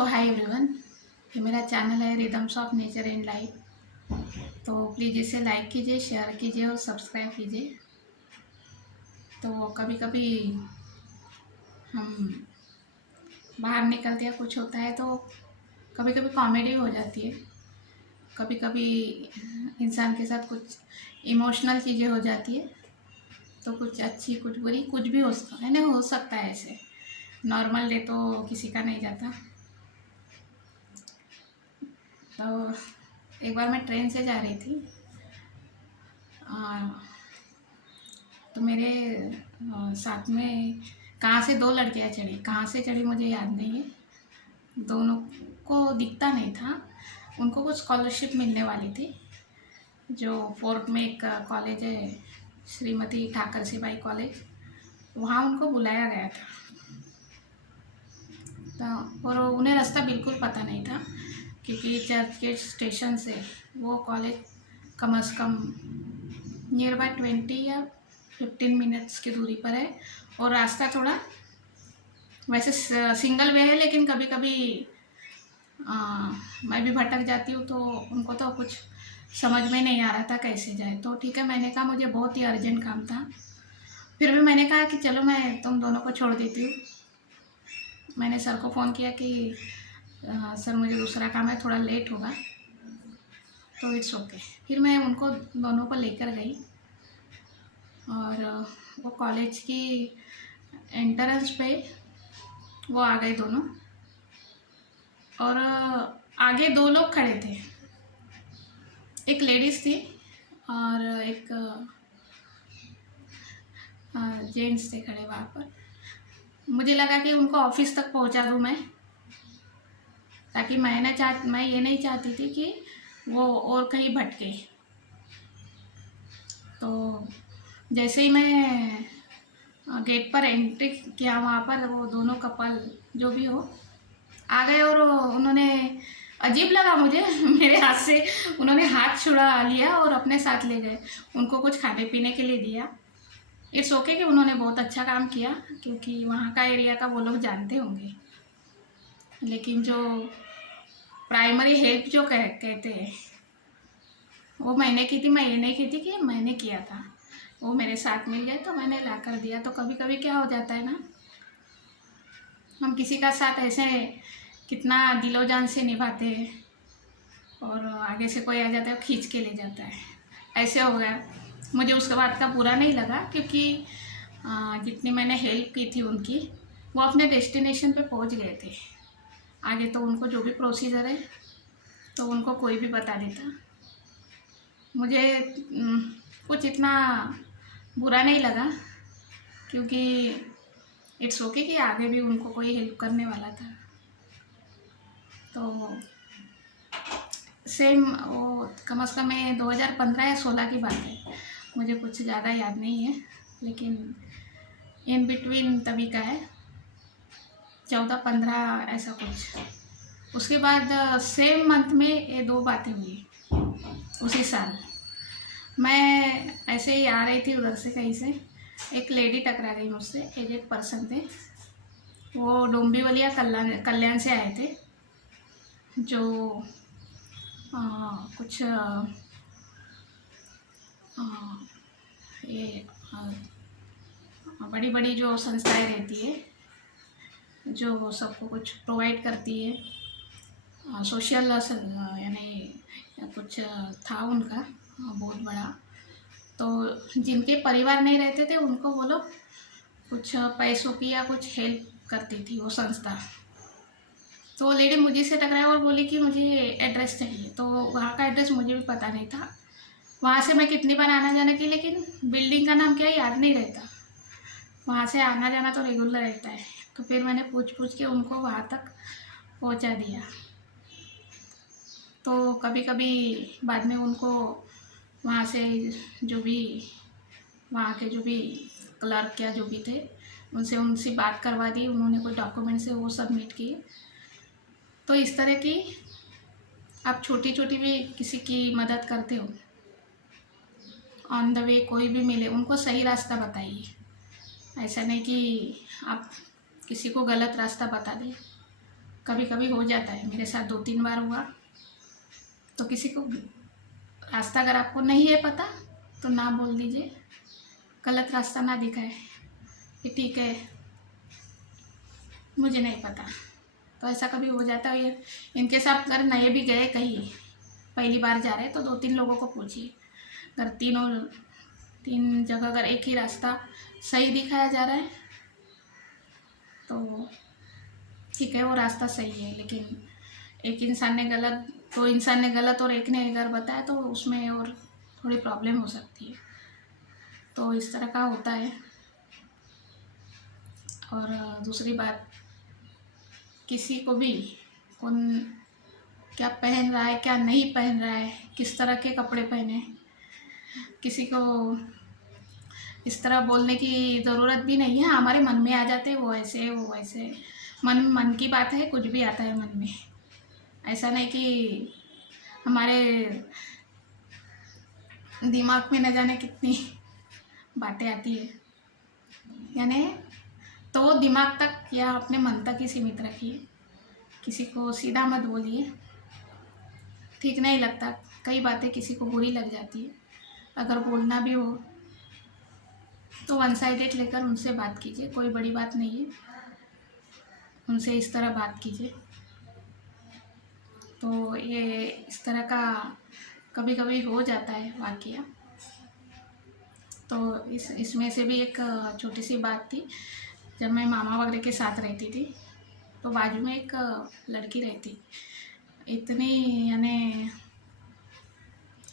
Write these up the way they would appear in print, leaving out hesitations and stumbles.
सो hi everyone, ये मेरा channel है rhythms of nature and life. तो प्लीज़ इसे लाइक कीजिए, शेयर कीजिए और सब्सक्राइब कीजिए। तो कभी कभी हम बाहर निकलते हैं, कुछ होता है तो कभी कभी कॉमेडी हो जाती है, कभी कभी इंसान के साथ कुछ इमोशनल चीज़ें हो जाती है, तो कुछ अच्छी कुछ बुरी कुछ भी हो सकता है। ऐसे नॉर्मल डे तो किसी का नहीं जाता। तो एक बार मैं ट्रेन से जा रही थी, तो मेरे साथ में कहाँ से दो लड़कियाँ चढ़ी, कहाँ से चढ़ी मुझे याद नहीं है। दोनों को दिखता नहीं था, उनको कुछ स्कॉलरशिप मिलने वाली थी। जो फोर्ट में एक कॉलेज है, श्रीमती ठाकर सिबाई कॉलेज, वहाँ उनको बुलाया गया था। तो और उन्हें रास्ता बिल्कुल पता नहीं था, क्योंकि चर्च के स्टेशन से वो कॉलेज कम से कम नियर बाय 20 या 15 मिनट्स की दूरी पर है। और रास्ता थोड़ा वैसे सिंगल वे है, लेकिन कभी कभी मैं भी भटक जाती हूँ, तो उनको तो कुछ समझ में नहीं आ रहा था कैसे जाए। तो ठीक है, मैंने कहा मुझे बहुत ही अर्जेंट काम था। फिर भी मैंने कहा कि चलो मैं तुम दोनों को छोड़ देती हूँ। मैंने सर को फ़ोन किया कि सर मुझे दूसरा काम है, थोड़ा लेट होगा, तो इट्स ओके। फिर मैं उनको दोनों को लेकर गई और वो कॉलेज की एंट्रेंस पे वो आ गए दोनों। और आगे दो लोग खड़े थे, एक लेडीज़ थी और एक जेंट्स थे खड़े वहाँ पर। मुझे लगा कि उनको ऑफिस तक पहुँचा दूँ मैं, ताकि मैं ये नहीं चाहती थी कि वो और कहीं भटके। तो जैसे ही मैं गेट पर एंट्री किया, वहाँ पर वो दोनों कपल जो भी हो आ गए। और उन्होंने, अजीब लगा मुझे मेरे हाथ से उन्होंने हाथ छुड़ा लिया और अपने साथ ले गए, उनको कुछ खाने पीने के लिए दिया। इट्स ओके कि उन्होंने बहुत अच्छा काम किया, क्योंकि वहाँ का एरिया का वो लोग जानते होंगे। लेकिन जो प्राइमरी हेल्प जो कहते हैं, वो मैंने की थी। मैं ये नहीं की थी कि मैंने किया था, वो मेरे साथ मिल गए तो मैंने ला कर दिया। तो कभी कभी क्या हो जाता है ना, हम किसी का साथ ऐसे कितना दिलो जान से निभाते हैं और आगे से कोई आ जाता है खींच के ले जाता है। ऐसे हो गया। मुझे उसके बाद का बुरा नहीं लगा, क्योंकि जितनी मैंने हेल्प की थी उनकी, वो अपने डेस्टिनेशन पे पहुंच गए थे। आगे तो उनको जो भी प्रोसीजर है तो उनको कोई भी बता देता। मुझे कुछ इतना बुरा नहीं लगा, क्योंकि इट्स ओके कि आगे भी उनको कोई हेल्प करने वाला था। तो सेम वो कम से कम 2015 या 16 की बात है, मुझे कुछ ज़्यादा याद नहीं है, लेकिन इन बिटवीन तभी का है, 14-15 ऐसा कुछ। उसके बाद सेम मंथ में ये दो बातें हुई। उसी साल मैं ऐसे ही आ रही थी उधर से कहीं से, एक लेडी टकरा गई मुझसे, एजेड पर्सन थे। वो डोंबिवलिया कल्याण से आए थे। जो कुछ ये बड़ी बड़ी जो संस्थाएं रहती है, जो सबको कुछ प्रोवाइड करती है, सोशल यानी कुछ था उनका बहुत बड़ा। तो जिनके परिवार नहीं रहते थे उनको वो लोग कुछ पैसों की या कुछ हेल्प करती थी वो संस्था। तो वो लेडी मुझे से टकराई और बोली कि मुझे एड्रेस चाहिए। तो वहाँ का एड्रेस मुझे भी पता नहीं था। वहाँ से मैं कितनी बार आना जाना की, लेकिन बिल्डिंग का नाम क्या याद नहीं रहता। वहाँ से आना जाना तो रेगुलर रहता है। तो फिर मैंने पूछ के उनको वहाँ तक पहुँचा दिया। तो कभी कभी बाद में उनको वहाँ से जो भी वहाँ के जो भी क्लर्क या जो भी थे, उनसे बात करवा दी। उन्होंने कोई डॉक्यूमेंट से वो सबमिट किए। तो इस तरह की आप छोटी छोटी भी किसी की मदद करते हो, ऑन द वे कोई भी मिले उनको सही रास्ता बताइए। ऐसा नहीं कि आप किसी को गलत रास्ता बता दें। कभी कभी हो जाता है, मेरे साथ 2-3 बार हुआ। तो किसी को रास्ता अगर आपको नहीं है पता तो ना बोल दीजिए, गलत रास्ता ना दिखाए कि ठीक है मुझे नहीं पता। तो ऐसा कभी हो जाता है। इनके साथ अगर नए भी गए कहीं, पहली बार जा रहे हैं, तो 2-3 लोगों को पूछिए। अगर 3 जगह अगर एक ही रास्ता सही दिखाया जा रहा है तो ठीक है, वो रास्ता सही है। लेकिन एक इंसान ने गलत, 2 इंसान ने गलत और एक ने अगर बताया तो उसमें और थोड़ी प्रॉब्लम हो सकती है। तो इस तरह का होता है। और दूसरी बात, किसी को भी कौन क्या पहन रहा है क्या नहीं पहन रहा है, किस तरह के कपड़े पहने, किसी को इस तरह बोलने की ज़रूरत भी नहीं है। हमारे मन में आ जाते हैं वो ऐसे वो वैसे, मन मन की बात है, कुछ भी आता है मन में। ऐसा नहीं कि हमारे दिमाग में न जाने कितनी बातें आती है, यानी तो वो दिमाग तक या अपने मन तक ही सीमित रखिए। किसी को सीधा मत बोलिए, ठीक नहीं लगता। कई बातें किसी को बुरी लग जाती है। अगर बोलना भी हो तो वन साइडेड लेकर उनसे बात कीजिए, कोई बड़ी बात नहीं है, उनसे इस तरह बात कीजिए। तो ये इस तरह का कभी कभी हो जाता है वाकया। तो इसमें से भी एक छोटी सी बात थी। जब मैं मामा वगैरह के साथ रहती थी तो बाजू में एक लड़की रहती, इतनी यानी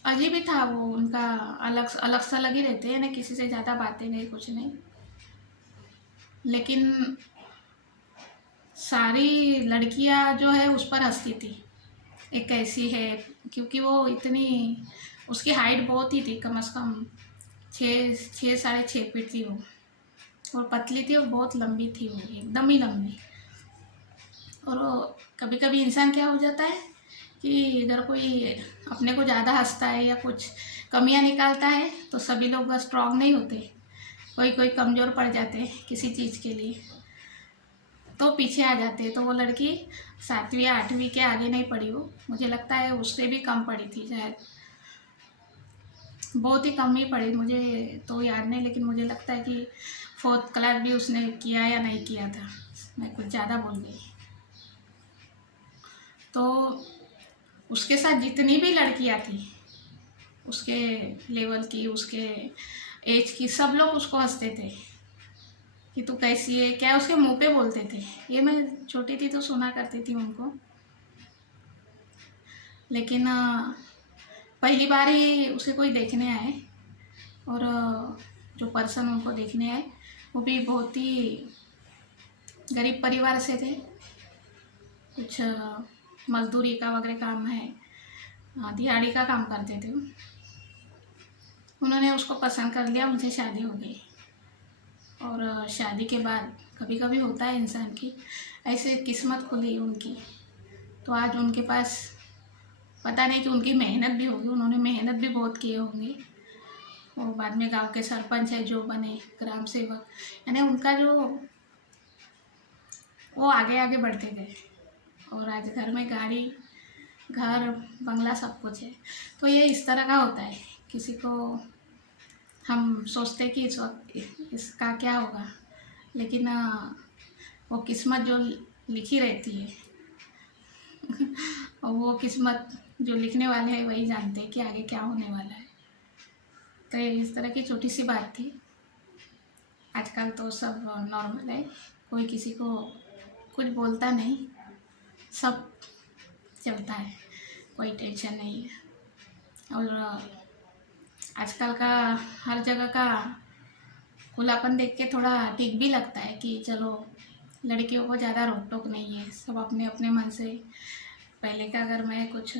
अजीब ही था वो उनका, अलग अलग सा लगे रहते, यानी किसी से ज़्यादा बातें नहीं, कुछ नहीं। लेकिन सारी लड़कियां जो है उस पर हंसती थी, एक ऐसी है, क्योंकि वो इतनी, उसकी हाइट बहुत ही थी, कम से कम 6-6.5 फीट थी वो, और पतली थी और बहुत लंबी थी वो, एकदम ही लंबी। और वो कभी कभी इंसान क्या हो जाता है कि अगर कोई अपने को ज़्यादा हंसता है या कुछ कमियां निकालता है तो सभी लोग स्ट्रांग नहीं होते, कोई कोई कमज़ोर पड़ जाते हैं किसी चीज़ के लिए, तो पीछे आ जाते हैं। तो वो लड़की 7वीं या 8वीं के आगे नहीं पढ़ी वो, मुझे लगता है उससे भी कम पढ़ी थी शायद, बहुत ही कम ही पढ़ी, मुझे तो याद नहीं, लेकिन मुझे लगता है कि 4th क्लास भी उसने किया या नहीं किया था, मैं कुछ ज़्यादा बोल गई। तो उसके साथ जितनी भी लड़कियां थी उसके लेवल की, उसके एज की, सब लोग उसको हंसते थे कि तू कैसी है क्या, उसके मुंह पे बोलते थे। ये मैं छोटी थी तो सुना करती थी उनको। लेकिन पहली बार ही उसे कोई देखने आए, और जो पर्सन उनको देखने आए वो भी बहुत ही गरीब परिवार से थे, कुछ मजदूरी का वगैरह काम है, दिहाड़ी का काम करते थे। उन्होंने उसको पसंद कर लिया, उनसे शादी हो गई। और शादी के बाद कभी कभी होता है इंसान की ऐसे किस्मत खुली उनकी, तो आज उनके पास, पता नहीं कि उनकी मेहनत भी होगी, उन्होंने मेहनत भी बहुत किए होंगे। वो बाद में गांव के सरपंच है जो बने, ग्राम सेवक, यानी उनका जो, वो आगे आगे बढ़ते गए, और आज घर में गाड़ी, घर, बंगला, सब कुछ है। तो ये इस तरह का होता है, किसी को हम सोचते कि इस वक्त इसका क्या होगा, लेकिन वो किस्मत जो लिखी रहती है और वो किस्मत जो लिखने वाले हैं वही जानते हैं कि आगे क्या होने वाला है। तो ये इस तरह की छोटी सी बात थी। आजकल तो सब नॉर्मल है, कोई किसी को कुछ बोलता नहीं, सब चलता है, कोई टेंशन नहीं है। और आजकल का हर जगह का खुलापन देख के थोड़ा ठीक भी लगता है कि चलो लड़कियों को ज़्यादा रोक टोक नहीं है, सब अपने अपने मन से। पहले का अगर मैं कुछ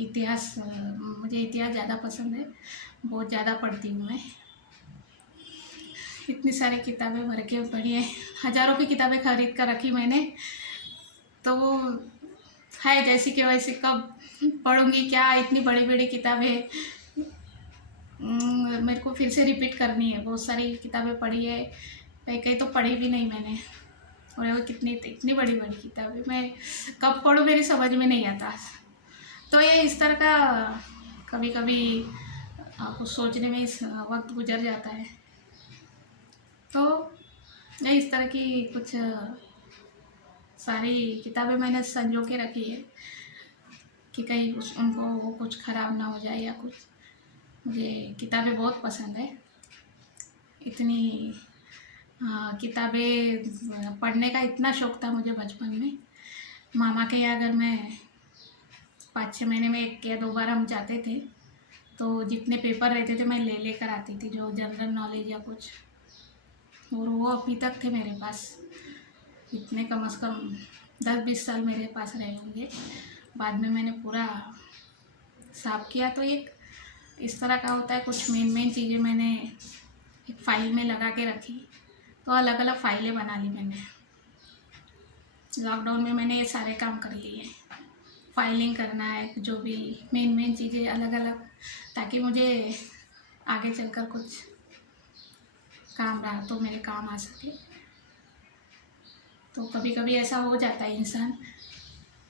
इतिहास, मुझे इतिहास ज़्यादा पसंद है, बहुत ज़्यादा पढ़ती हूँ मैं, इतनी सारी किताबें भर के पढ़ी है, हज़ारों की किताबें खरीद कर रखी मैंने। तो वो है जैसी कि वैसे, कब पढ़ूंगी क्या, इतनी बड़ी बड़ी किताबें मेरे को फिर से रिपीट करनी है। बहुत सारी किताबें पढ़ी है, कई कई तो पढ़ी भी नहीं मैंने, और वो कितनी इतनी बड़ी बड़ी किताबें मैं कब पढूं मेरी समझ में नहीं आता। तो ये इस तरह का कभी कभी कुछ सोचने में इस वक्त गुजर जाता है। तो ये इस तरह की कुछ सारी किताबें मैंने संजो के रखी है कि कहीं उनको वो कुछ ख़राब ना हो जाए या कुछ। मुझे किताबें बहुत पसंद है। इतनी किताबें पढ़ने का इतना शौक़ था मुझे बचपन में। मामा के यहाँ अगर मैं 5-6 महीने में 1 या 2 बार हम जाते थे, तो जितने पेपर रहते थे मैं ले लेकर आती थी, जो जनरल नॉलेज या कुछ, और वो अभी तक थे मेरे पास। इतने कम से कम 10-20 साल मेरे पास रहे होंगे। बाद में मैंने पूरा साफ किया। तो एक इस तरह का होता है, कुछ मेन चीज़ें मैंने एक फ़ाइल में लगा के रखी। तो अलग अलग फ़ाइलें बना ली मैंने। लॉकडाउन में मैंने ये सारे काम कर लिए। फाइलिंग करना है, जो भी मेन चीज़ें अलग अलग, ताकि मुझे आगे चलकर कुछ काम रहा तो मेरे काम आ सके। तो कभी कभी ऐसा हो जाता है इंसान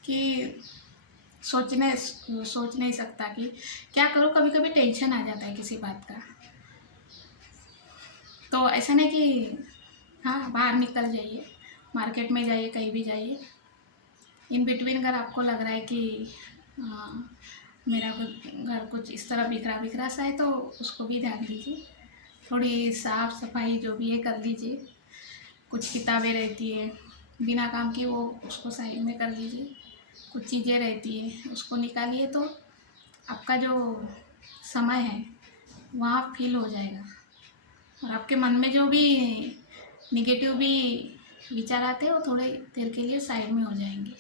कि सोच नहीं सकता कि क्या करूँ। कभी कभी टेंशन आ जाता है किसी बात का। तो ऐसा नहीं कि हाँ बाहर निकल जाइए, मार्केट में जाइए, कहीं भी जाइए, इन बिटवीन अगर आपको लग रहा है कि मेरा घर कुछ इस तरह बिखरा सा है, तो उसको भी ध्यान दीजिए। थोड़ी साफ़ सफाई जो भी है कर लीजिए। कुछ किताबें रहती है बिना काम की, वो उसको साइड में कर लीजिए। कुछ चीज़ें रहती है उसको निकालिए, तो आपका जो समय है वहाँ फिल हो जाएगा। और आपके मन में जो भी निगेटिव भी विचार आते हैं वो थोड़े देर के लिए साइड में हो जाएंगे।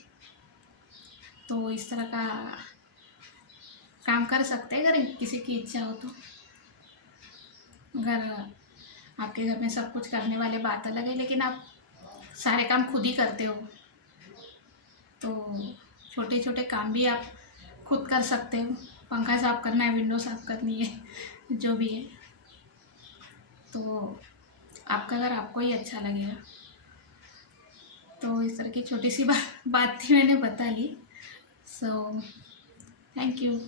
तो इस तरह का काम कर सकते हैं अगर किसी की इच्छा हो तो। अगर आपके घर में सब कुछ करने वाले बात अलग है, लेकिन आप सारे काम खुद ही करते हो, तो छोटे छोटे काम भी आप खुद कर सकते हो। पंखा साफ़ करना है, विंडो साफ़ करनी है, जो भी है, तो आपका घर आपको ही अच्छा लगेगा। तो इस तरह की छोटी सी बात थी, मैंने बता ली। So thank you.